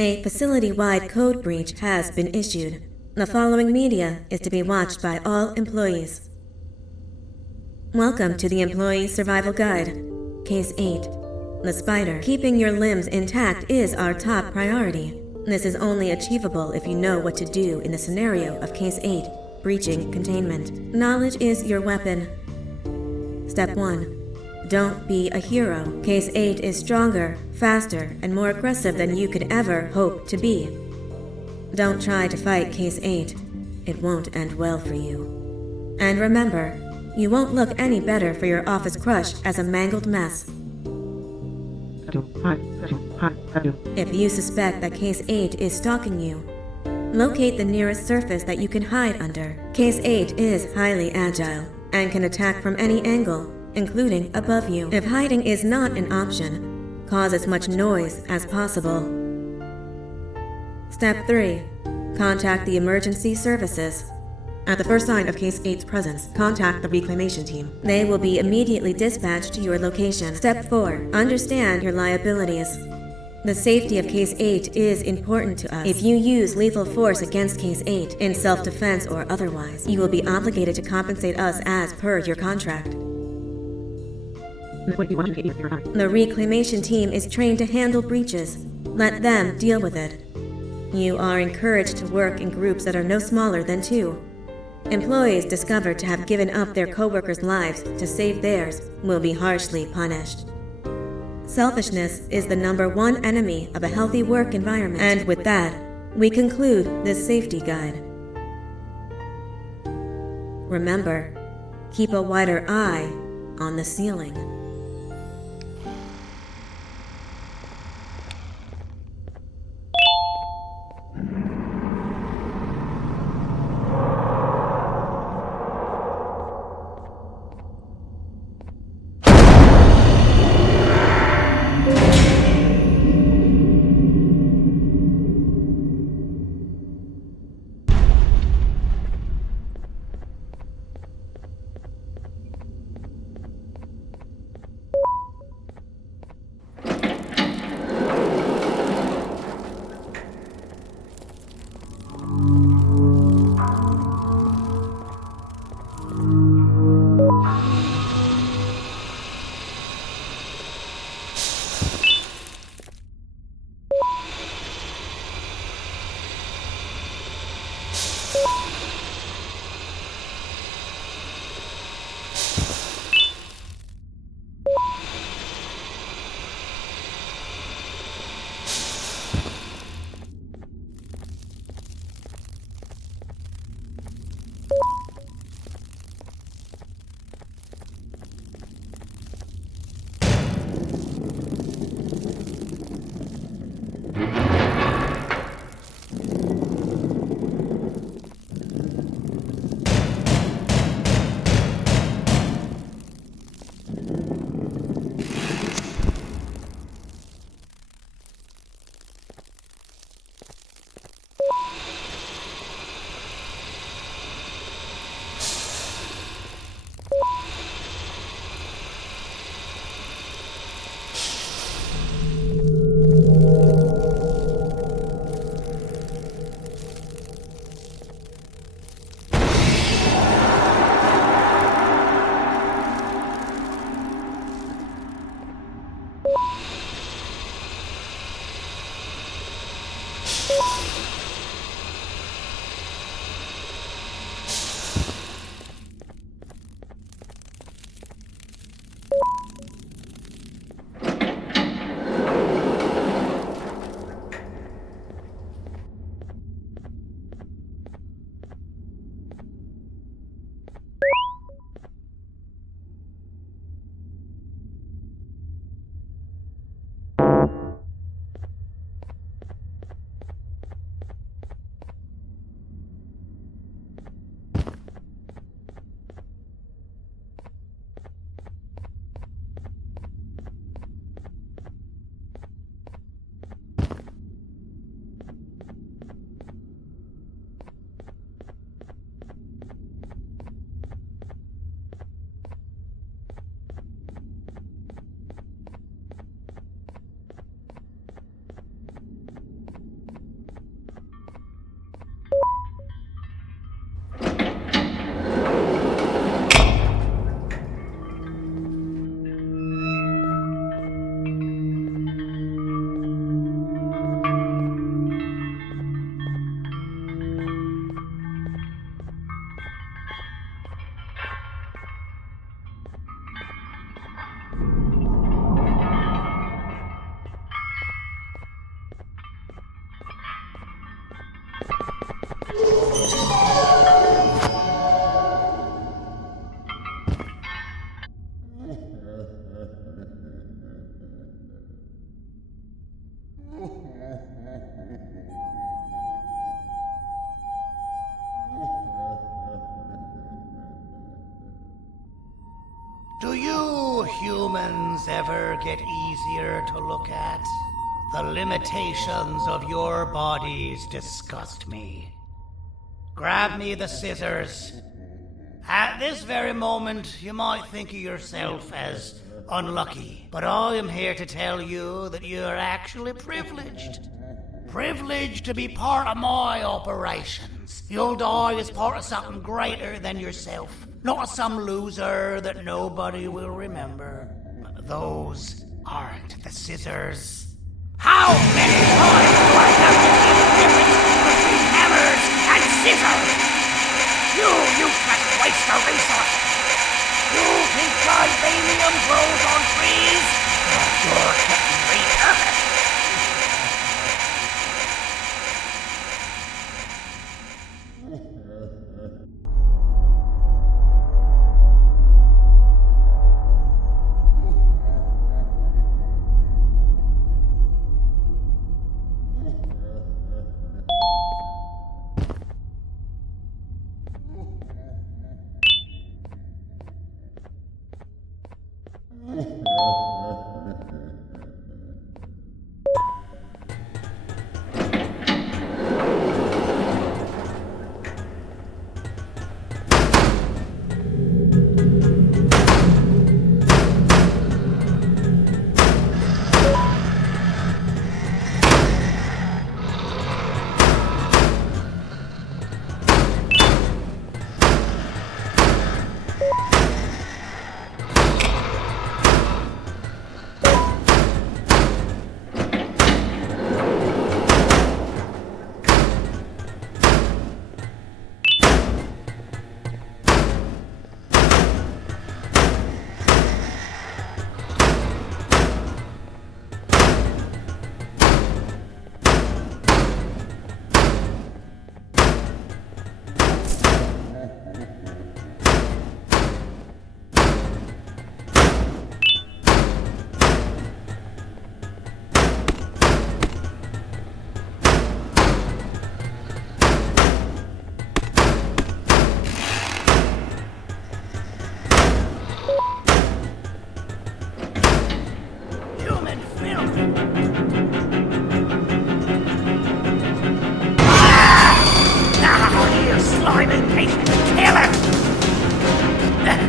A facility-wide code breach has been issued. The following media is to be watched by all employees. Welcome to the Employee Survival Guide, Case 8. The spider. Keeping your limbs intact is our top priority. This is only achievable if you know what to do in the scenario of Case 8, breaching containment. Knowledge is your weapon. Step 1. Don't be a hero. Case 8 is stronger, faster, and more aggressive than you could ever hope to be. Don't try to fight Case 8. It won't end well for you. And remember, you won't look any better for your office crush as a mangled mess. If you suspect that Case 8 is stalking you, locate the nearest surface that you can hide under. Case 8 is highly agile and can attack from any angle, including above you. If hiding is not an option, cause as much noise as possible. Step 3. Contact the emergency services. At the first sign of Case 8's presence, contact the reclamation team. They will be immediately dispatched to your location. Step 4. Understand your liabilities. The safety of Case 8 is important to us. If you use lethal force against Case 8, in self-defense or otherwise, you will be obligated to compensate us as per your contract. The reclamation team is trained to handle breaches. Let them deal with it. You are encouraged to work in groups that are no smaller than 2. Employees discovered to have given up their co-workers' lives to save theirs will be harshly punished. Selfishness is the #1 enemy of a healthy work environment. And with that, we conclude this safety guide. Remember, keep a wider eye on the ceiling. Do you humans ever get easier to look at? The limitations of your bodies disgust me. Grab me the scissors. At this very moment, you might think of yourself as unlucky, but I am here to tell you that you're actually privileged. Privileged to be part of my operations. You'll die as part of something greater than yourself, not as some loser that nobody will remember. Those aren't the scissors. How many times do I have to keep the difference between hammers and scissors? You useless waste of resources! You think vibranium grows on trees? You're getting repurposed!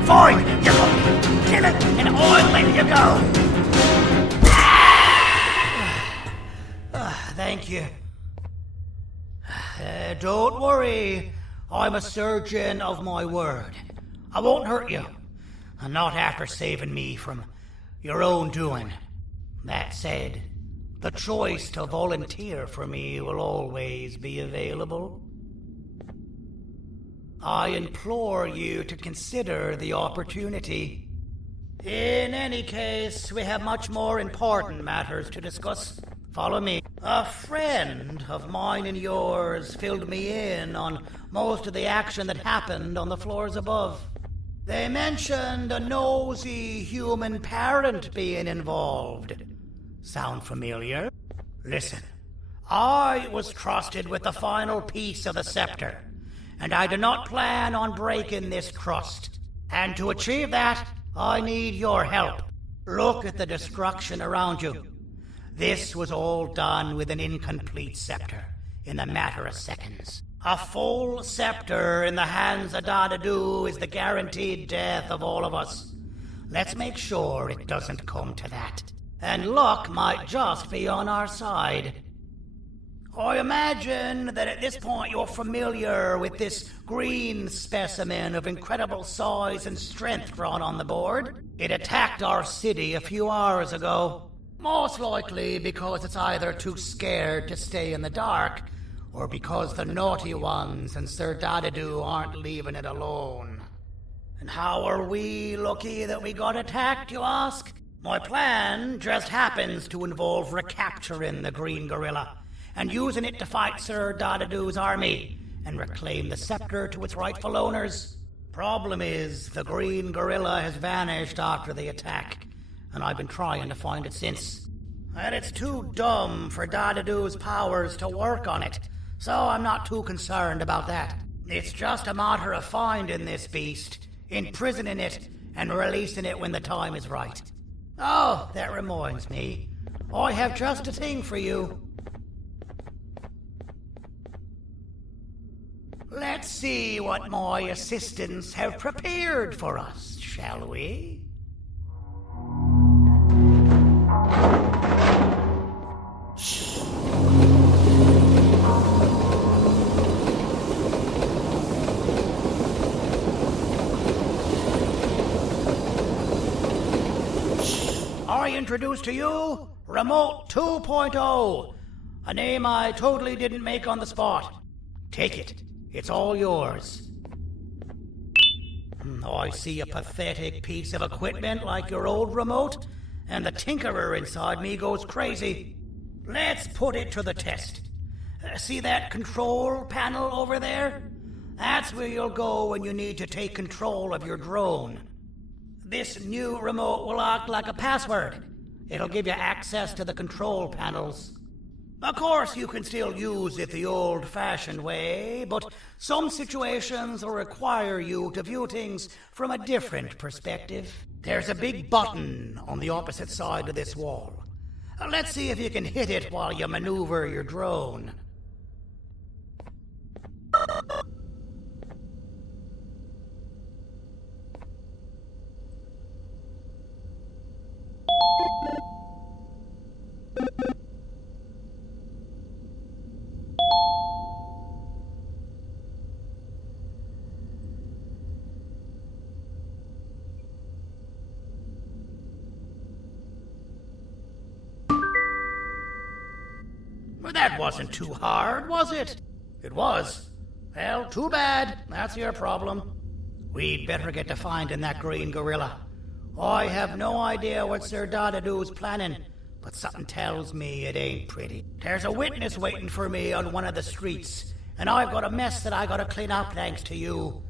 Fine, you're going to kill it, and I'll let you go. Thank you. Don't worry. I'm a surgeon of my word. I won't hurt you. Not after saving me from your own doing. That said, the choice to volunteer for me will always be available. I implore you to consider the opportunity. In any case, we have much more important matters to discuss. Follow me. A friend of mine and yours filled me in on most of the action that happened on the floors above. They mentioned a nosy human parent being involved. Sound familiar? Listen, I was trusted with the final piece of the scepter, and I do not plan on breaking this trust. And to achieve that, I need your help. Look at the destruction around you. This was all done with an incomplete scepter in a matter of seconds. A full scepter in the hands of Dadadu is the guaranteed death of all of us. Let's make sure it doesn't come to that. And luck might just be on our side. I imagine that at this point you're familiar with this green specimen of incredible size and strength drawn on the board. It attacked our city a few hours ago. Most likely because it's either too scared to stay in the dark, or because the naughty ones and Sir Dadadu aren't leaving it alone. And how are we lucky that we got attacked, you ask? My plan just happens to involve recapturing the green gorilla and using it to fight Sir Dadadu's army and reclaim the scepter to its rightful owners. Problem is, the green gorilla has vanished after the attack, and I've been trying to find it since. And it's too dumb for Dadadu's powers to work on it, so I'm not too concerned about that. It's just a matter of finding this beast, imprisoning it, and releasing it when the time is right. Oh, that reminds me. I have just a thing for you. Let's see what my assistants have prepared for us, shall we? I introduce to you Remote 2.0, a name I totally didn't make on the spot. Take it. It's all yours. I see a pathetic piece of equipment like your old remote, and the tinkerer inside me goes crazy. Let's put it to the test. See that control panel over there? That's where you'll go when you need to take control of your drone. This new remote will act like a password. It'll give you access to the control panels. Of course, you can still use it the old-fashioned way, but some situations will require you to view things from a different perspective. There's a big button on the opposite side of this wall. Let's see if you can hit it while you maneuver your drone. Well, that wasn't too hard, was it? It was. Well, too bad. That's your problem. We'd better get to finding that green gorilla. I have no idea what Sir Dadadu's planning, but something tells me it ain't pretty. There's a witness waiting for me on one of the streets, and I've got a mess that I gotta clean up thanks to you.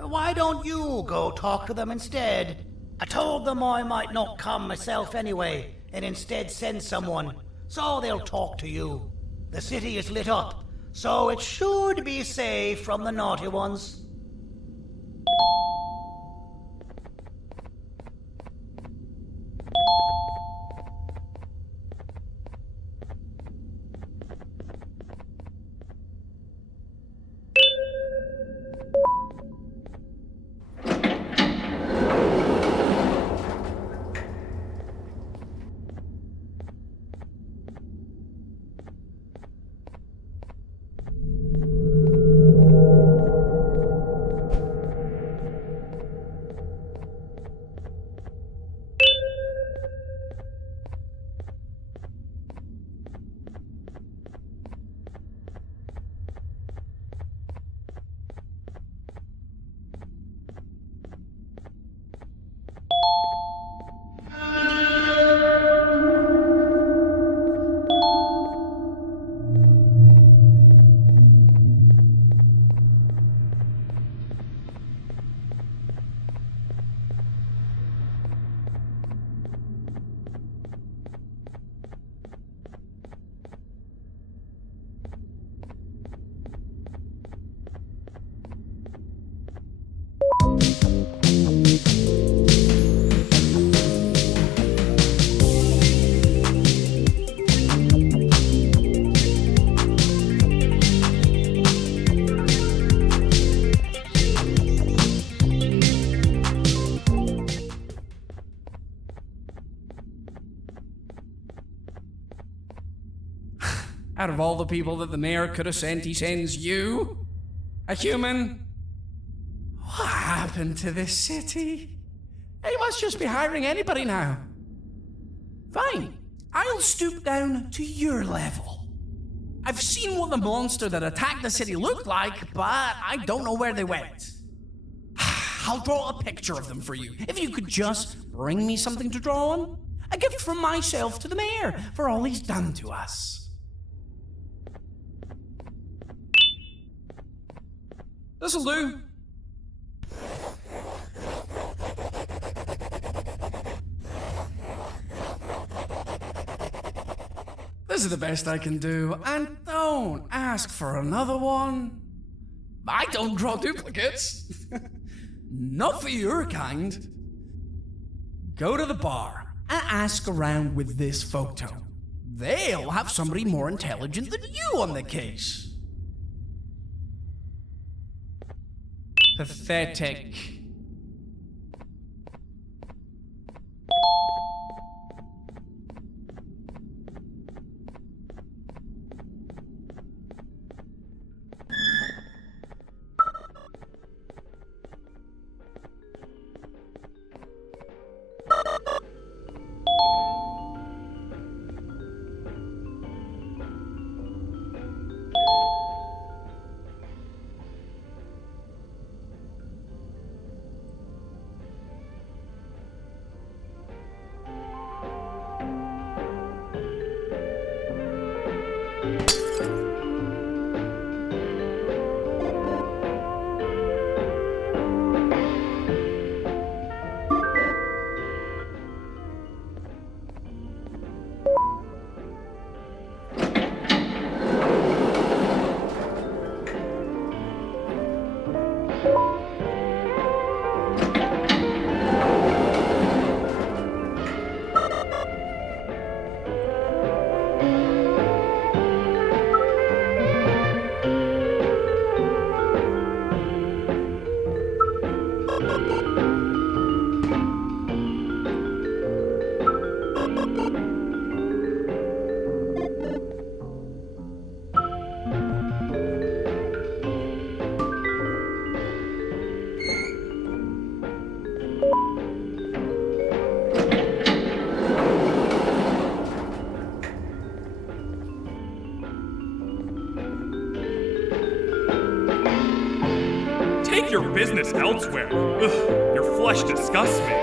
Why don't you go talk to them instead? I told them I might not come myself anyway, and instead send someone, so they'll talk to you. The city is lit up, so it should be safe from the naughty ones. Out of all the people that the mayor could have sent, he sends you? A human? What happened to this city? He must just be hiring anybody now. Fine, I'll stoop down to your level. I've seen what the monster that attacked the city looked like, but I don't know where they went. I'll draw a picture of them for you, if you could just bring me something to draw on. A gift from myself to the mayor for all he's done to us. This'll do. This is the best I can do, and don't ask for another one. I don't draw duplicates. Not for your kind. Go to the bar and ask around with this photo. They'll have somebody more intelligent than you on the case. Pathetic. Take your business elsewhere. Ugh, your flesh disgusts me.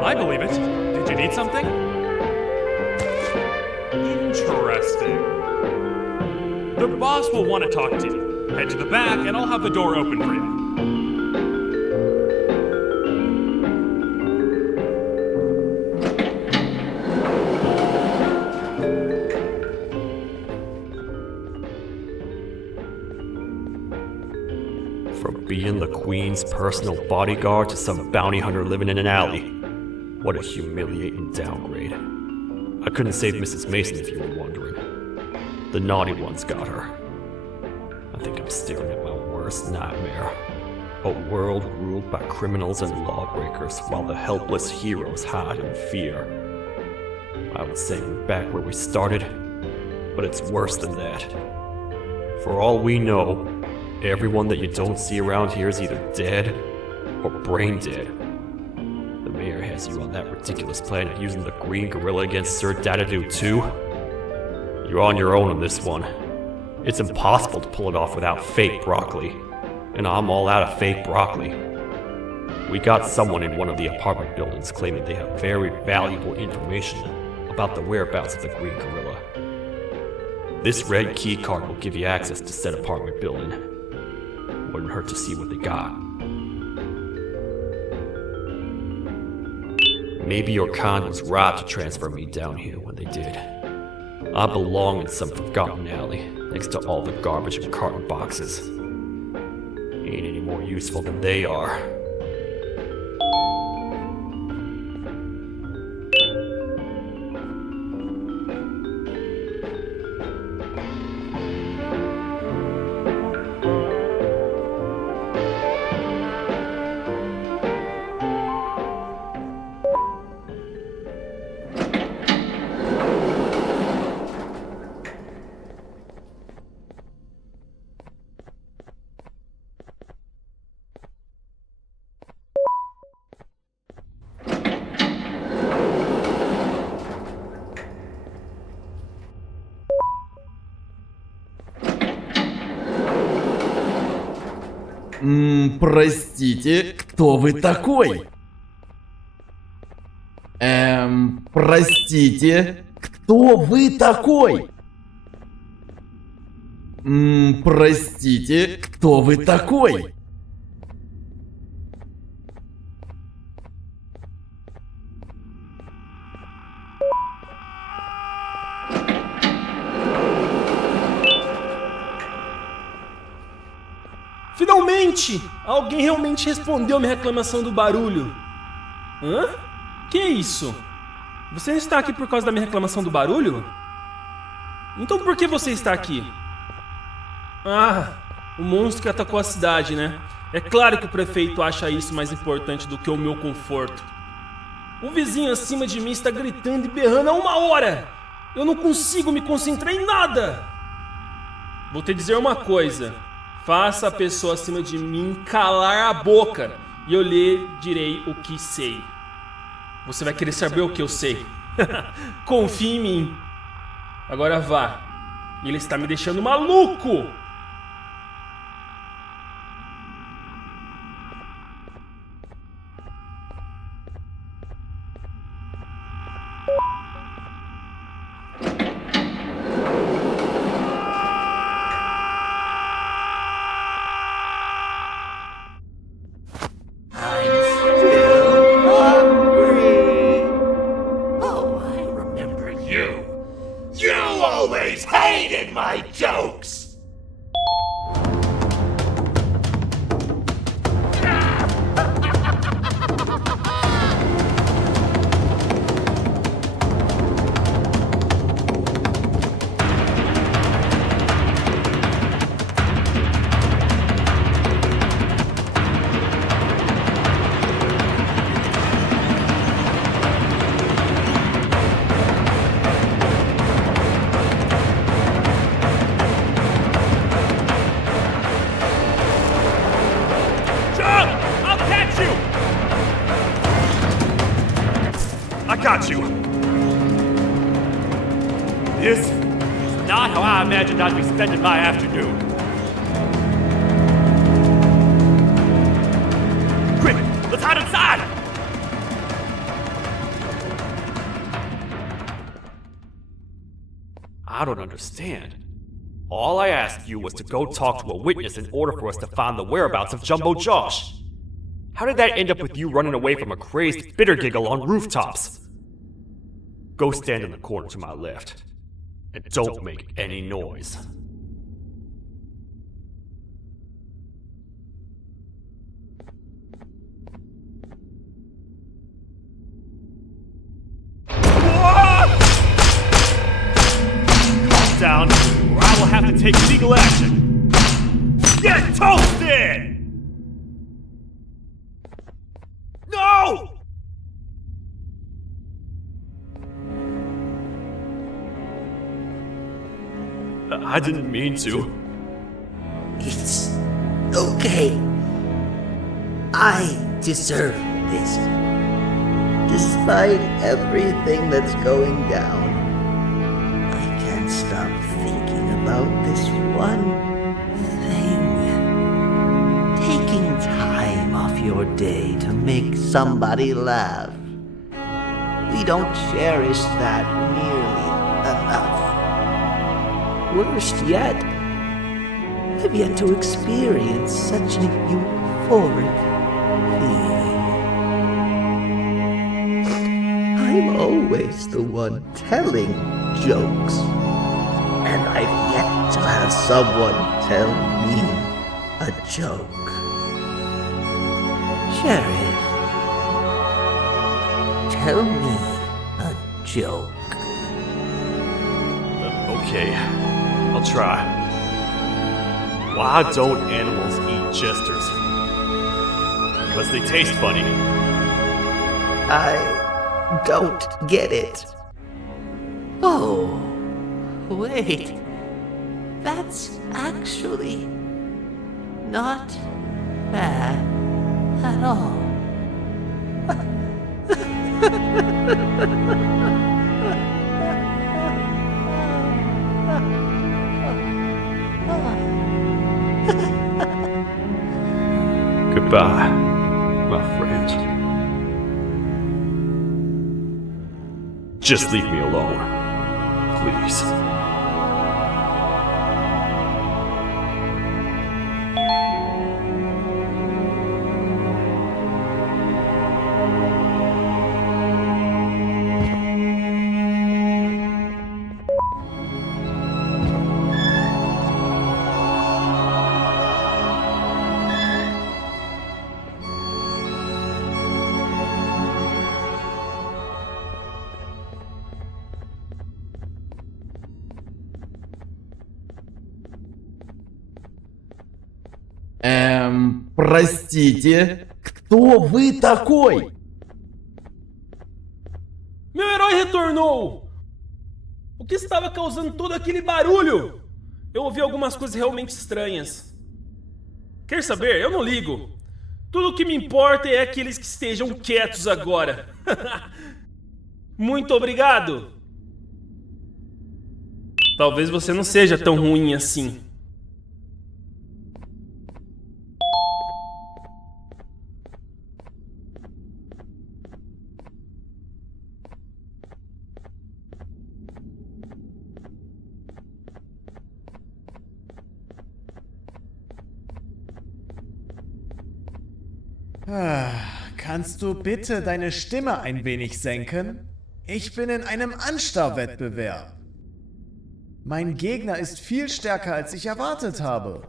I believe it. Did you need something? Interesting. The boss will want to talk to you. Head to the back and I'll have the door open for you. From being the Queen's personal bodyguard to some bounty hunter living in an alley. What a humiliating downgrade. I couldn't save Mrs. Mason if you were wondering. The naughty ones got her. I think I'm staring at my worst nightmare. A world ruled by criminals and lawbreakers while the helpless heroes hide in fear. I would say we're back where we started, but it's worse than that. For all we know, everyone that you don't see around here is either dead or brain dead. The mayor has you on that ridiculous planet using the green gorilla against Sir Dadadoo too? You're on your own on this one. It's impossible to pull it off without fake broccoli. And I'm all out of fake broccoli. We got someone in one of the apartment buildings claiming they have very valuable information about the whereabouts of the green gorilla. This red key card will give you access to said apartment building. Wouldn't hurt to see what they got. Maybe your kind was right to transfer me down here when they did. I belong in some forgotten alley, next to all the garbage and carton boxes. Ain't any more useful than they are. Простите, кто вы такой? Простите, кто вы такой? Простите, кто вы такой? Finalmente! Alguém realmente respondeu minha reclamação do barulho. Hã? Que é isso? Você está aqui por causa da minha reclamação do barulho? Então por que você está aqui? Ah, o monstro que atacou a cidade, né? É claro que o prefeito acha isso mais importante do que o meu conforto. O vizinho acima de mim está gritando e berrando há 1 hora! Eu não consigo me concentrar em nada! Vou te dizer uma coisa. Faça a pessoa acima de mim calar a boca e eu lhe direi o que sei. Você vai querer saber o que eu sei. Confie em mim. Agora vá. Ele está me deixando maluco! Got you! This is not how I imagined I'd be spending my afternoon. Quick, let's hide inside! I don't understand. All I asked you was to go talk to a witness in order for us to find the whereabouts of Jumbo Josh. How did that end up with you running away from a crazed bitter giggle on rooftops? Go stand in the corner to my left. And don't make any noise. Calm down, or I will have to take legal action. Get toasted! No! I didn't mean to. It's okay. I deserve this. Despite everything that's going down, I can't stop thinking about this one thing. Taking time off your day to make somebody laugh. We don't cherish that nearly enough. Worst yet, I've yet to experience such a euphoric feeling. I'm always the one telling jokes, and I've yet to have someone tell me a joke. Sheriff, tell me a joke. Okay, I'll try. Why don't animals eat jesters? Because they taste funny. I don't get it. Oh, wait. That's actually not bad at all. Goodbye, my friend. Just leave me alone, please. Простите, кто вы такой? Meu herói retornou! O que estava causando todo aquele barulho? Eu ouvi algumas coisas realmente estranhas. Quer saber? Eu não ligo. Tudo o que me importa é aqueles que estejam quietos agora. Muito obrigado! Talvez você não seja tão ruim assim. Kannst du bitte deine Stimme ein wenig senken? Ich bin in einem Anstarrwettbewerb. Mein Gegner ist viel stärker, als ich erwartet habe.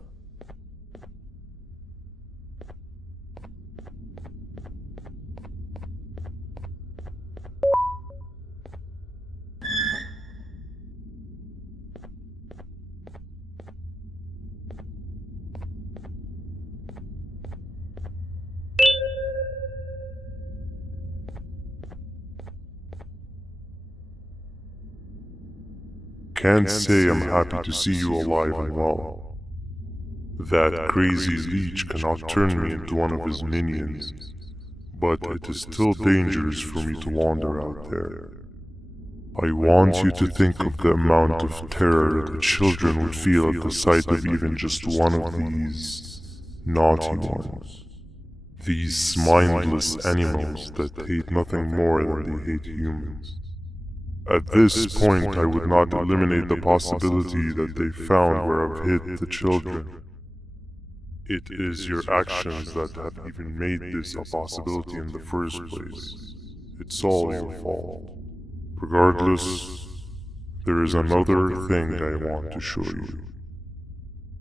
Can't say I'm happy to see you alive and well. That crazy leech cannot turn me into one of his minions, but it is still dangerous for me to wander out there. I want you to think of the amount of terror that the children would feel at the sight of even just one of these naughty ones. These mindless animals that hate nothing more than they hate humans. At this point, I would not eliminate the possibility that they found where I've hid the children. It is your actions that have even made this a possibility in the first place. It's all your fault. Regardless, there is another thing I want to show you.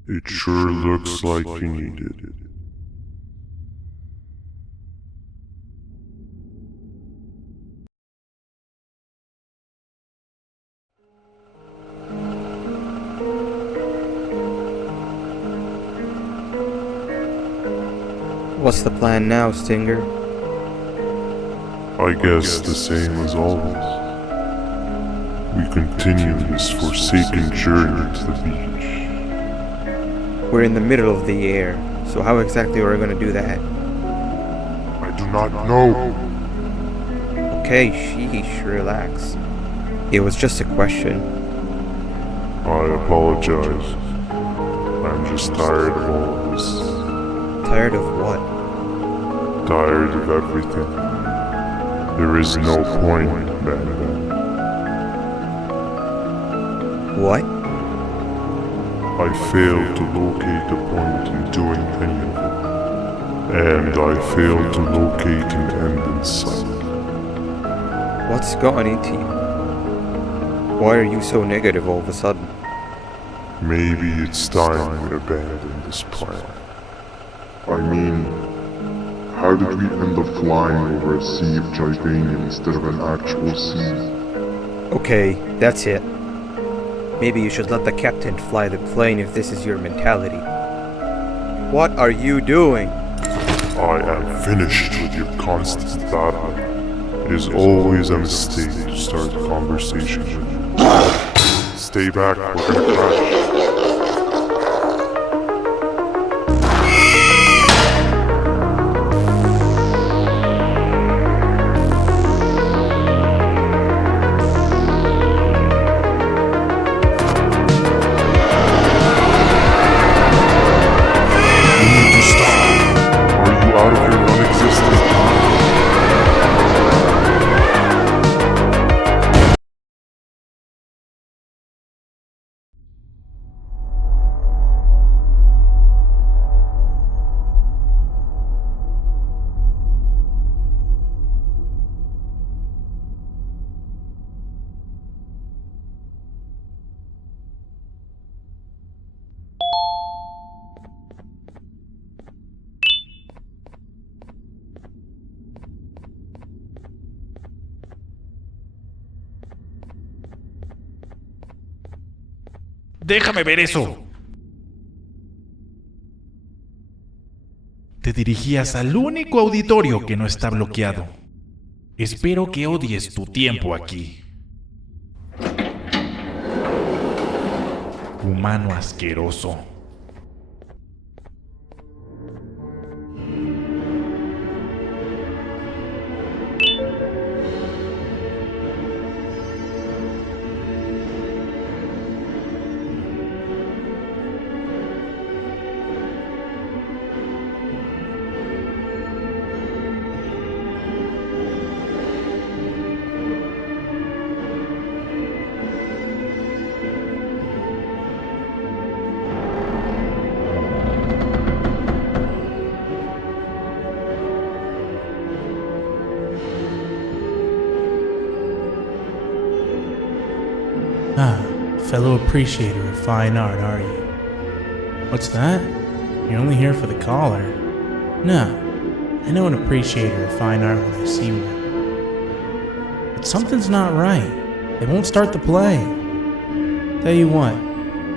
It sure looks like you need it. What's the plan now, Stinger? I guess the same as always. We continue this forsaken journey to the beach. We're in the middle of the air, so how exactly are we gonna do that? I do not know. Okay, sheesh, relax. It was just a question. I apologize. I'm just tired of all of this. Tired of what? Tired of everything. There is no point, Banban. What? I failed to locate a point in doing any of it. And I failed to locate an end in sight. What's gotten into you? Why are you so negative all of a sudden? Maybe it's time we abandon this plan. I mean, how did we end up flying over a sea of Jibanium instead of an actual sea? Okay, that's it. Maybe you should let the captain fly the plane if this is your mentality. What are you doing? I am finished with your constant battle. It is always a mistake to start a conversation with you. Stay back, we're gonna crash. Are you Déjame ver eso. Te dirigías al único auditorio que no está bloqueado. Espero que odies tu tiempo aquí. Humano asqueroso. Ah, fellow appreciator of fine art, are you? What's that? You're only here for the collar? No, I know an appreciator of fine art when I see one. But something's not right. They won't start the play. Tell you what,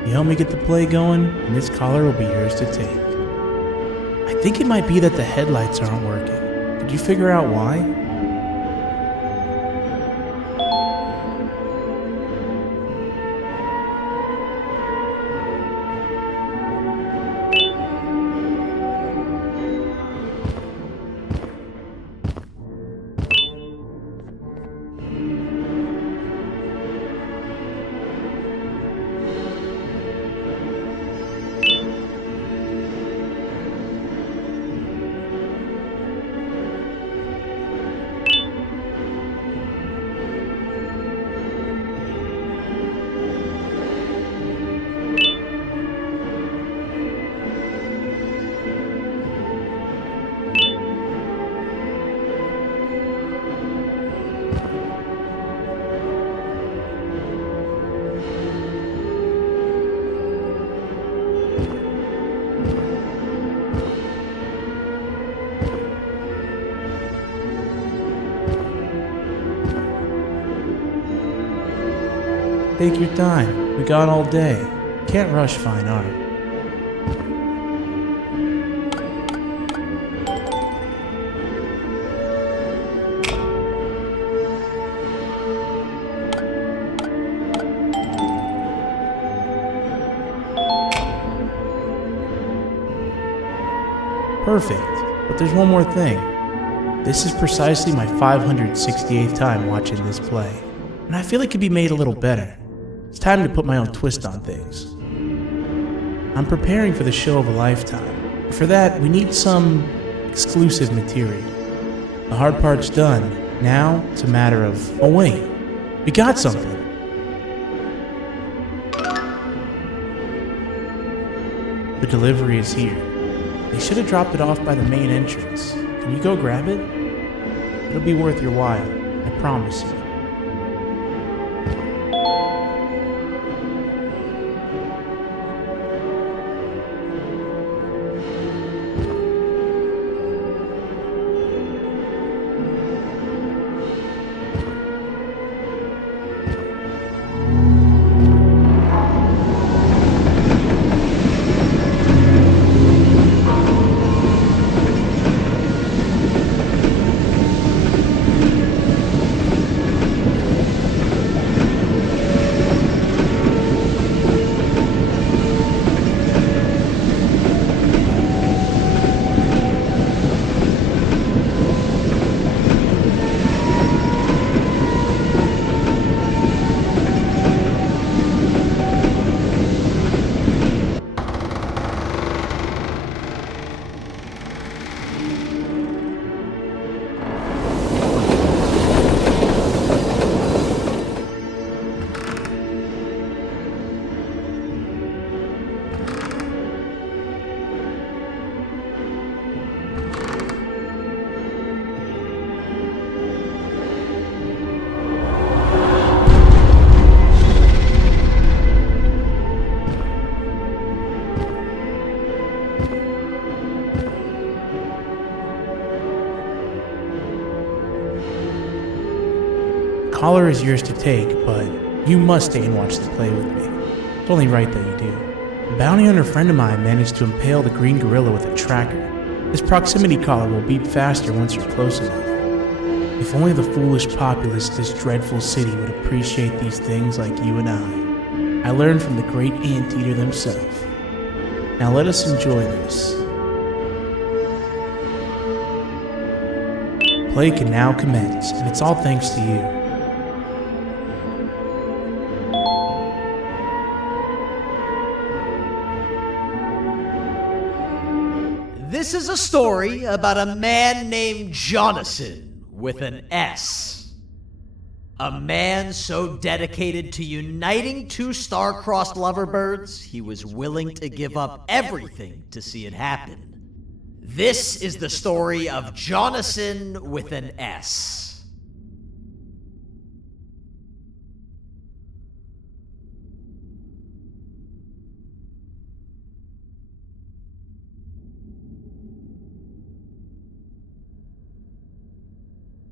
you help me get the play going, and this collar will be yours to take. I think it might be that the headlights aren't working. Could you figure out why? Take your time. We got all day. Can't rush fine art. Perfect. But there's one more thing. This is precisely my 568th time watching this play, and I feel it could be made a little better. It's time to put my own twist on things. I'm preparing for the show of a lifetime. For that, we need some exclusive material. The hard part's done. Now, it's a matter of, oh wait, we got something. The delivery is here. They should have dropped it off by the main entrance. Can you go grab it? It'll be worth your while, I promise you. Collar is yours to take, but you must stay and watch the play with me. It's only right that you do. A bounty hunter friend of mine managed to impale the green gorilla with a tracker. His proximity collar will beep faster once you're close enough. If only the foolish populace of this dreadful city would appreciate these things like you and I. I learned from the great anteater himself. Now let us enjoy this. Play can now commence, and it's all thanks to you. This is a story about a man named Jonathan with an S. A man so dedicated to uniting two star-crossed loverbirds, he was willing to give up everything to see it happen. This is the story of Jonathan with an S.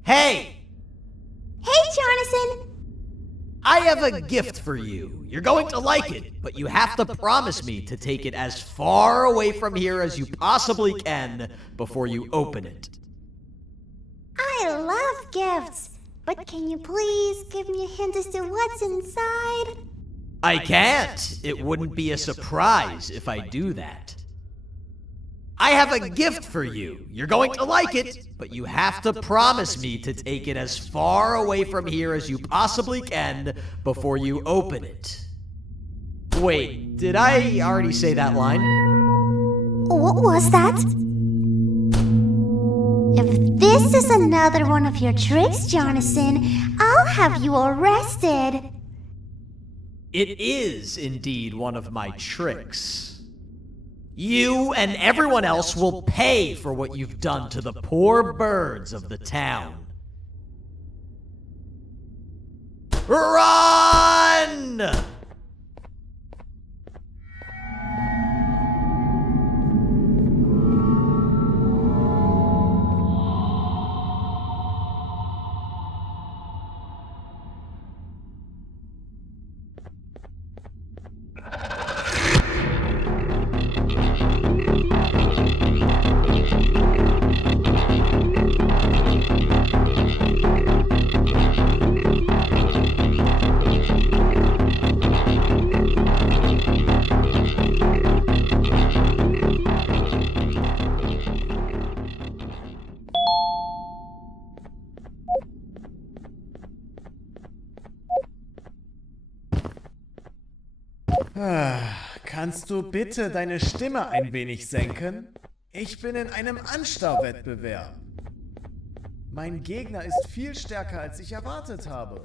Hey! Hey, Jonathan! I have a gift for you. You're going to like it, but you have to promise me to take it as far away from here as you possibly can before you open it. I love gifts, but can you please give me a hint as to what's inside? I can't. It wouldn't be a surprise if I do that. I have a gift for you. You're going to like it, but you have to promise me to take it as far away from here as you possibly can before you open it. Wait, did I already say that line? What was that? If this is another one of your tricks, Jonathan, I'll have you arrested. It is indeed one of my tricks. You and everyone else will pay for what you've done to the poor birds of the town. Run! Kannst du bitte deine Stimme ein wenig senken? Ich bin in einem Anstarrwettbewerb. Mein Gegner ist viel stärker, als ich erwartet habe.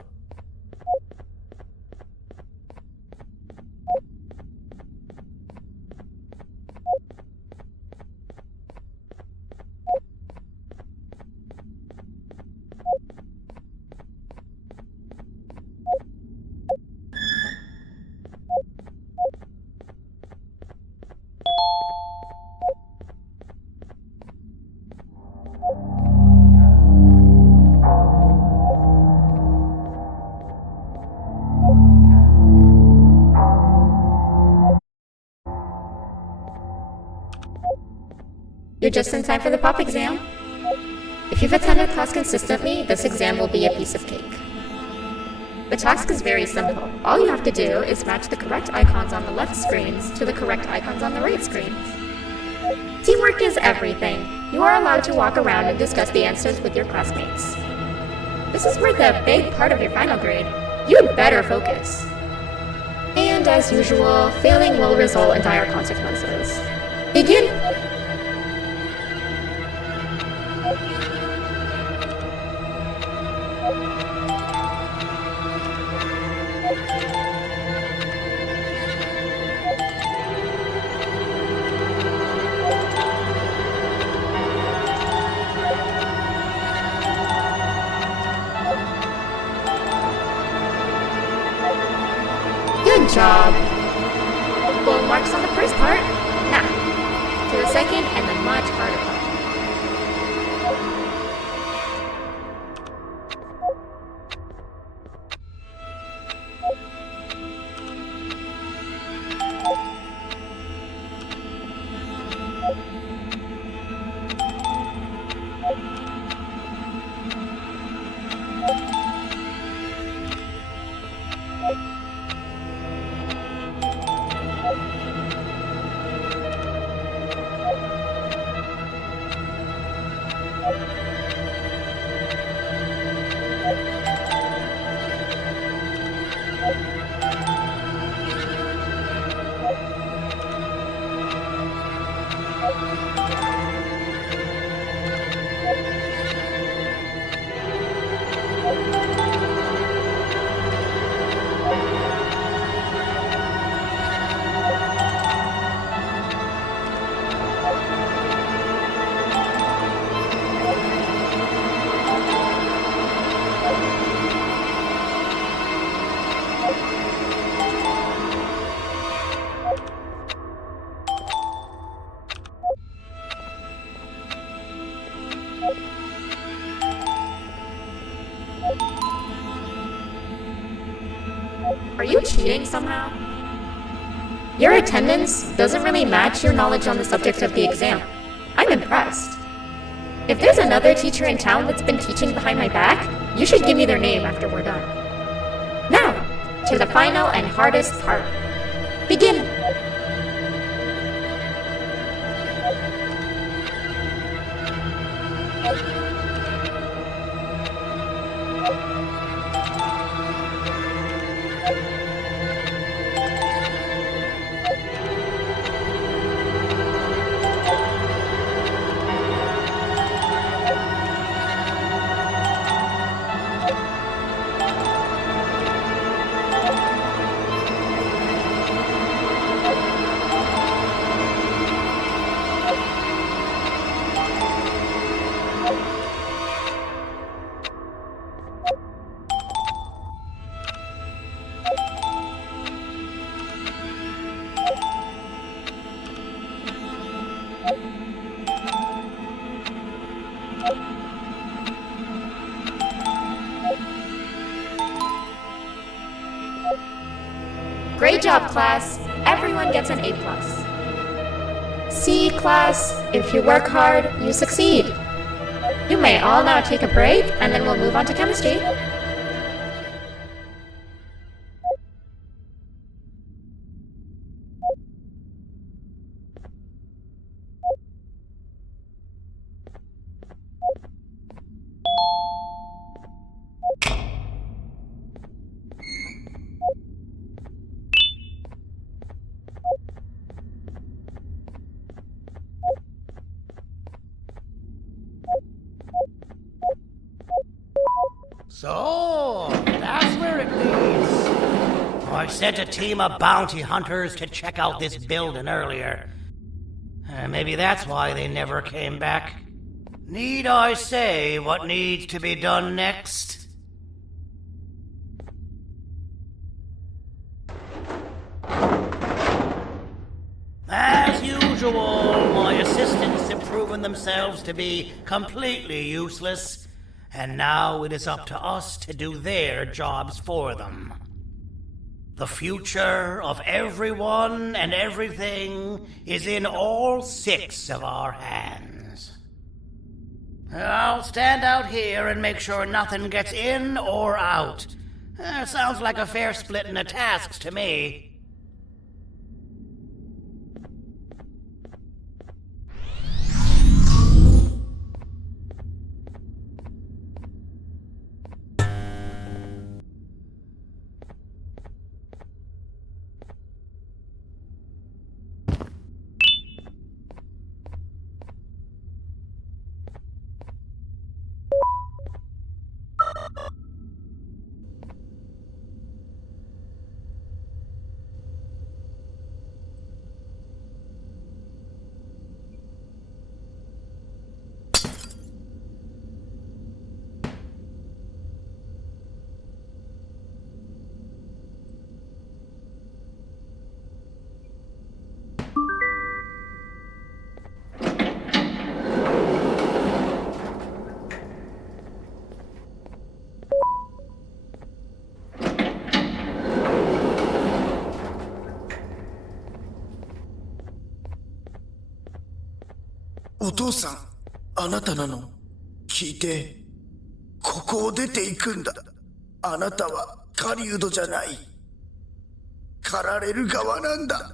You're just in time for the pop exam. If you've attended class consistently, this exam will be a piece of cake. The task is very simple. All you have to do is match the correct icons on the left screens to the correct icons on the right screens. Teamwork is everything. You are allowed to walk around and discuss the answers with your classmates. This is worth a big part of your final grade. You'd better focus. And as usual, failing will result in dire consequences. Begin! Good job. Full marks on the first part. Now, to the second and the much harder part. Are you cheating somehow? Your attendance doesn't really match your knowledge on the subject of the exam. I'm impressed. If there's another teacher in town that's been teaching behind my back, you should give me their name after we're done. Now, to the final and hardest part. Begin! Great job, class. Everyone gets an A+. C, class, if you work hard, you succeed. You may all now take a break, and then we'll move on to chemistry. So, that's where it leads. I sent a team of bounty hunters to check out this building earlier. Maybe that's why they never came back. Need I say what needs to be done next? As usual, my assistants have proven themselves to be completely useless. And now it is up to us to do their jobs for them. The future of everyone and everything is in all 6 of our hands. I'll stand out here and make sure nothing gets in or out. Sounds like a fair splitting of tasks to me.お父さん、あなたなの？聞いて、ここを出ていくんだ。あなたは狩人じゃない。狩られる側なんだ。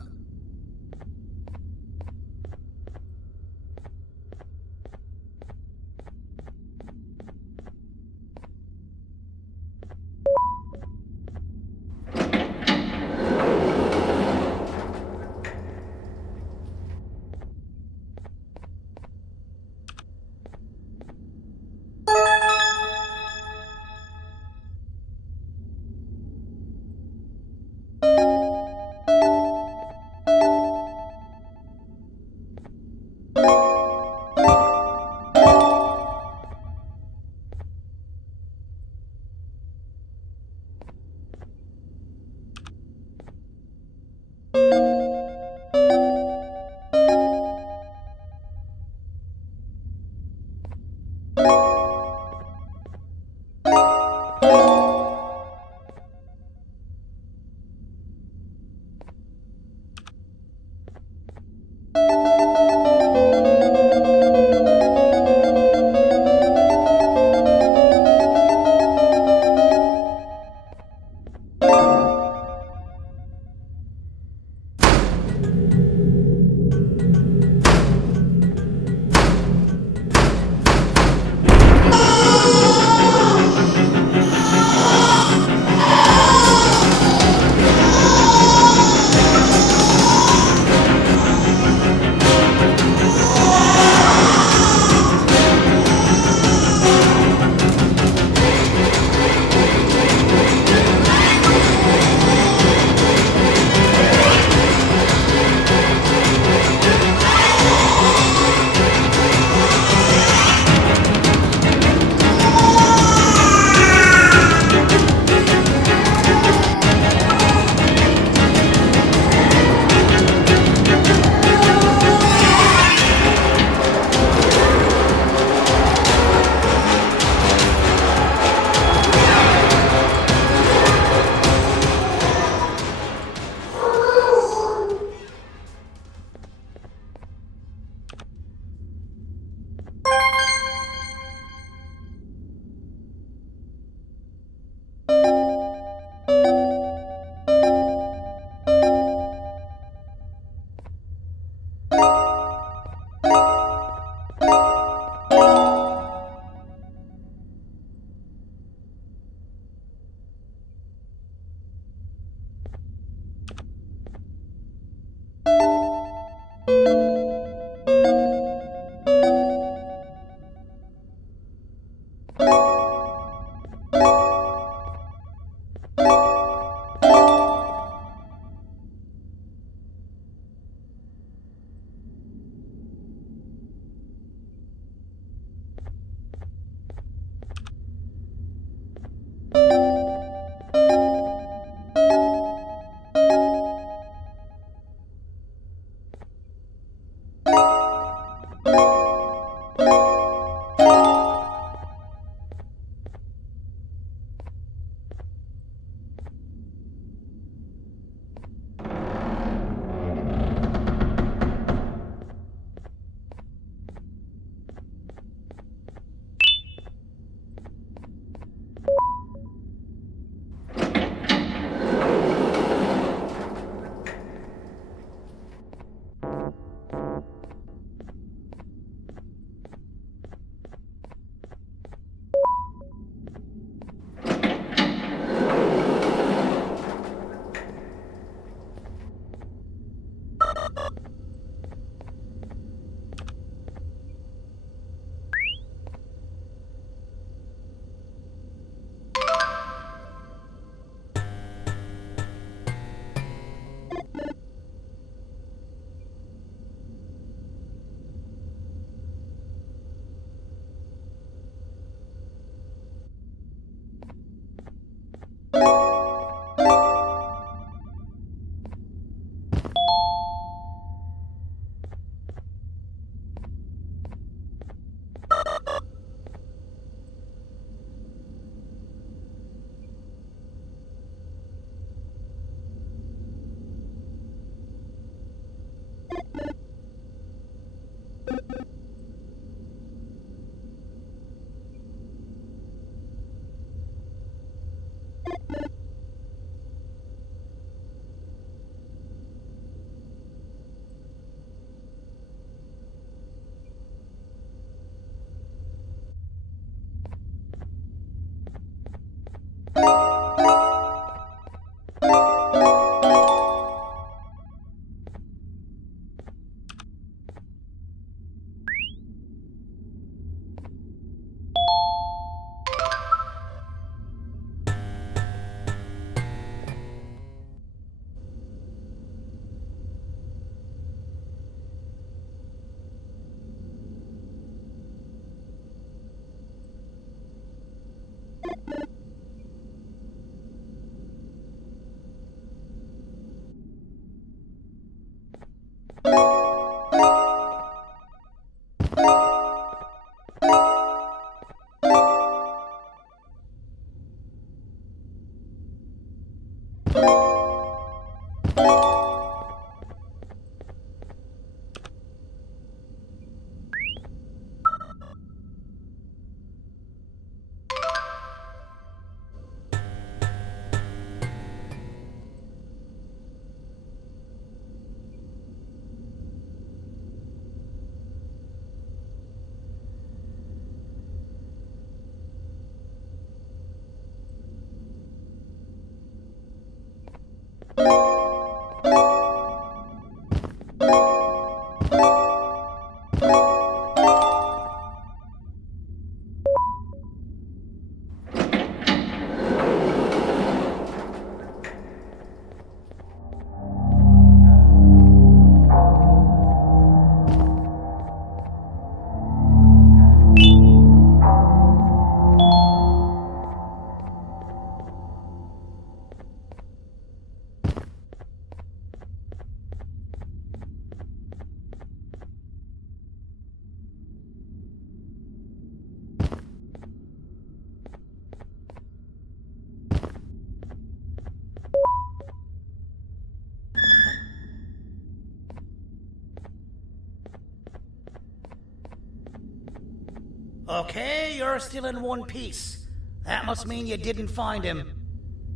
Okay, you're still in one piece. That must mean you didn't find him.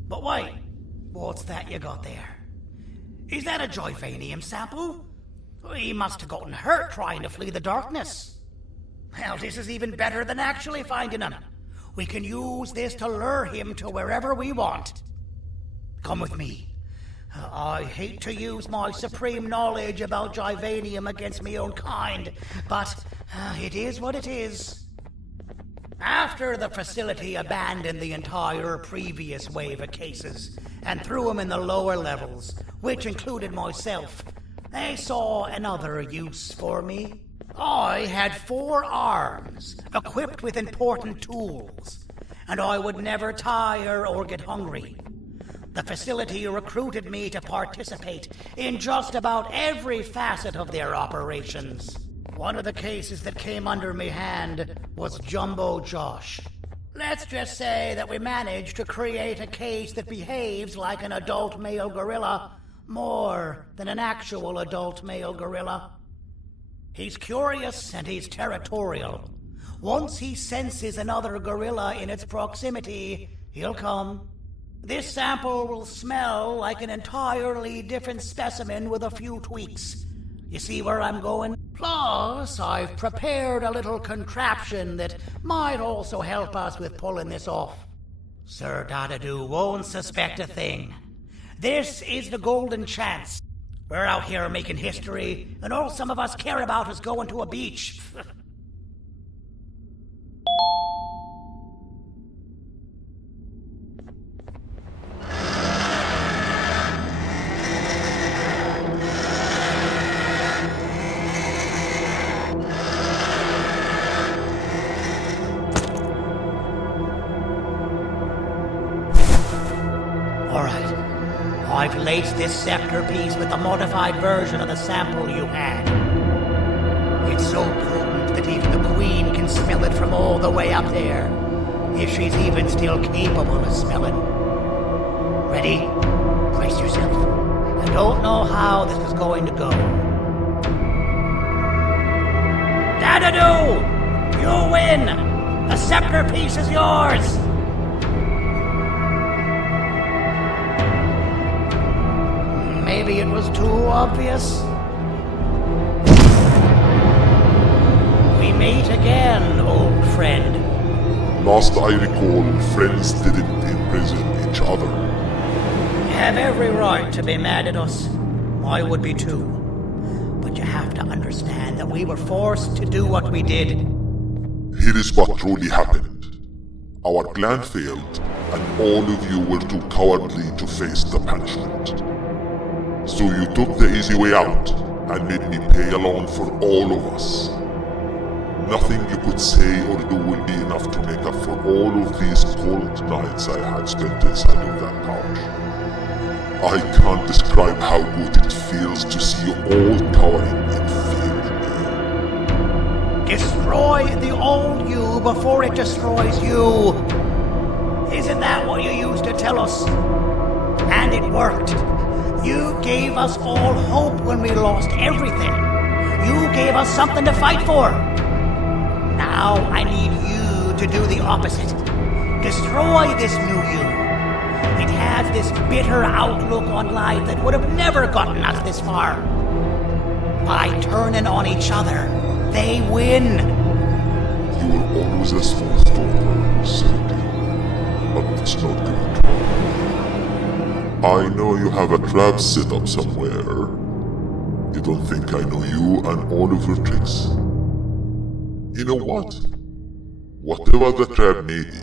But wait, what's that you got there? Is that a Joyvanium sample? He must have gotten hurt trying to flee the darkness. Well, this is even better than actually finding him. We can use this to lure him to wherever we want. Come with me. I hate to use my supreme knowledge about Joyvanium against my own kind, but it is what it is. After the facility abandoned the entire previous wave of cases and threw them in the lower levels, which included myself, they saw another use for me. I had 4 arms, equipped with important tools, and I would never tire or get hungry. The facility recruited me to participate in just about every facet of their operations. One of the cases that came under me hand was Jumbo Josh. Let's just say that we managed to create a case that behaves like an adult male gorilla more than an actual adult male gorilla. He's curious and he's territorial. Once he senses another gorilla in its proximity, he'll come. This sample will smell like an entirely different specimen with a few tweaks. You see where I'm going? Plus, I've prepared a little contraption that might also help us with pulling this off. Sir Dadadoo won't suspect a thing. This is the golden chance. We're out here making history, and all some of us care about is going to a beach. Alright, I've laced this scepter piece with a modified version of the sample you had. It's so potent that even the Queen can smell it from all the way up there, if she's even still capable of smelling. Ready? Brace yourself. I don't know how this is going to go. Dadadoo! You win! The scepter piece is yours! Maybe it was too obvious. We meet again, old friend. Last I recall, friends didn't imprison each other. You have every right to be mad at us. I would be too. But you have to understand that we were forced to do what we did. Here is what truly happened. Our plan failed, and all of you were too cowardly to face the punishment. So you took the easy way out, and made me pay alone for all of us. Nothing you could say or do will be enough to make up for all of these cold nights I had spent inside of that couch. I can't describe how good it feels to see you all cowering in fear of me. Destroy the old you before it destroys you. Isn't that what you used to tell us? And it worked. You gave us all hope when we lost everything. You gave us something to fight for. Now I need you to do the opposite. Destroy this new you. It has this bitter outlook on life that would have never gotten us this far. By turning on each other, they win. You were always a smooth talker, Sandy. But it's not going to work. I know you have a trap set up somewhere. You don't think I know you and all of your tricks? You know what? Whatever the trap may be,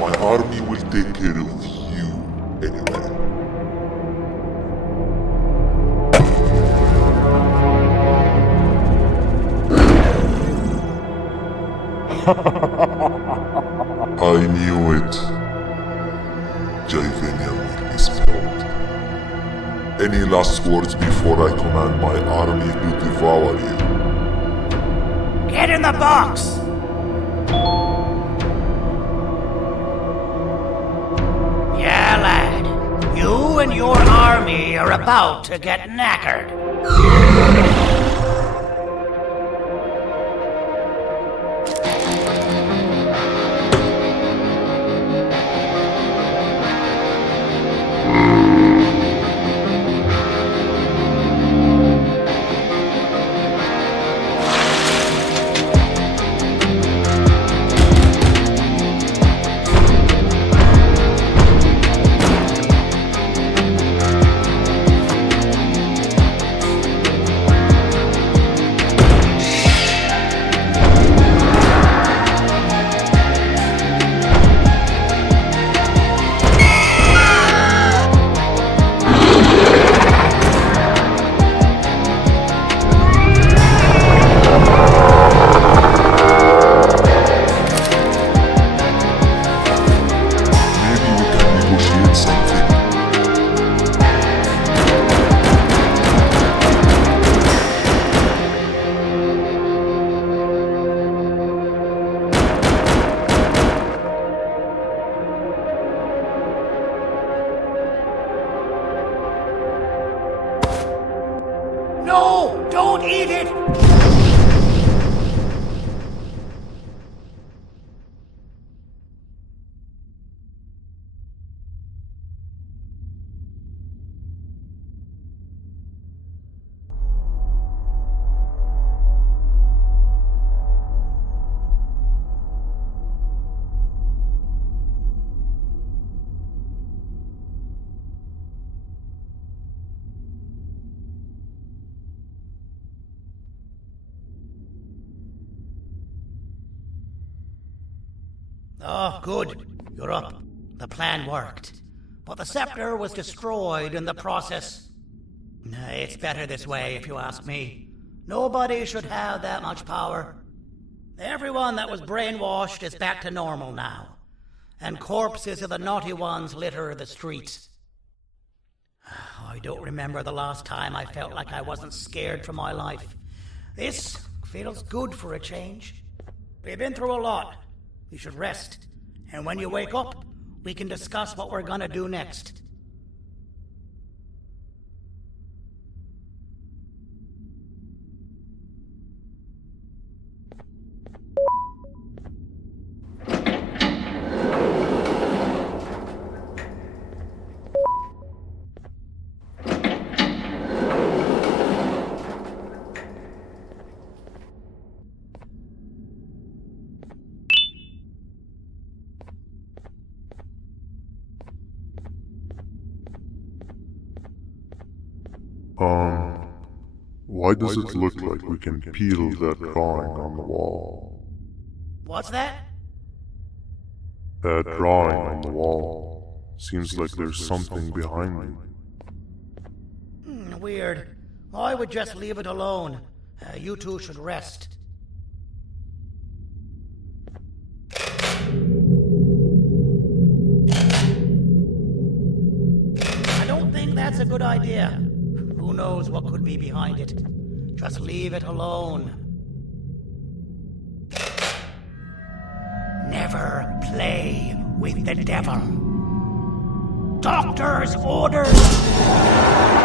my army will take care of you anyway. I knew it. Javanian will be spelled. Any last words before I command my army to devour you? Get in the box! Yeah, lad. You and your army are about to get knackered. Don't eat it! Oh, good. You're up. The plan worked. But the scepter was destroyed in the process. It's better this way, if you ask me. Nobody should have that much power. Everyone that was brainwashed is back to normal now. And corpses of the naughty ones litter the streets. I don't remember the last time I felt like I wasn't scared for my life. This feels good for a change. We've been through a lot. You should rest. And when you wake up, we can discuss what we're gonna do next. Why does it look like we can peel that drawing on the wall? What's that? That drawing on the wall. Seems like there's something behind it. Weird. I would just leave it alone. You two should rest. I don't think that's a good idea. Who knows what could be behind it? Just leave it alone. Never play with the devil. Doctor's orders!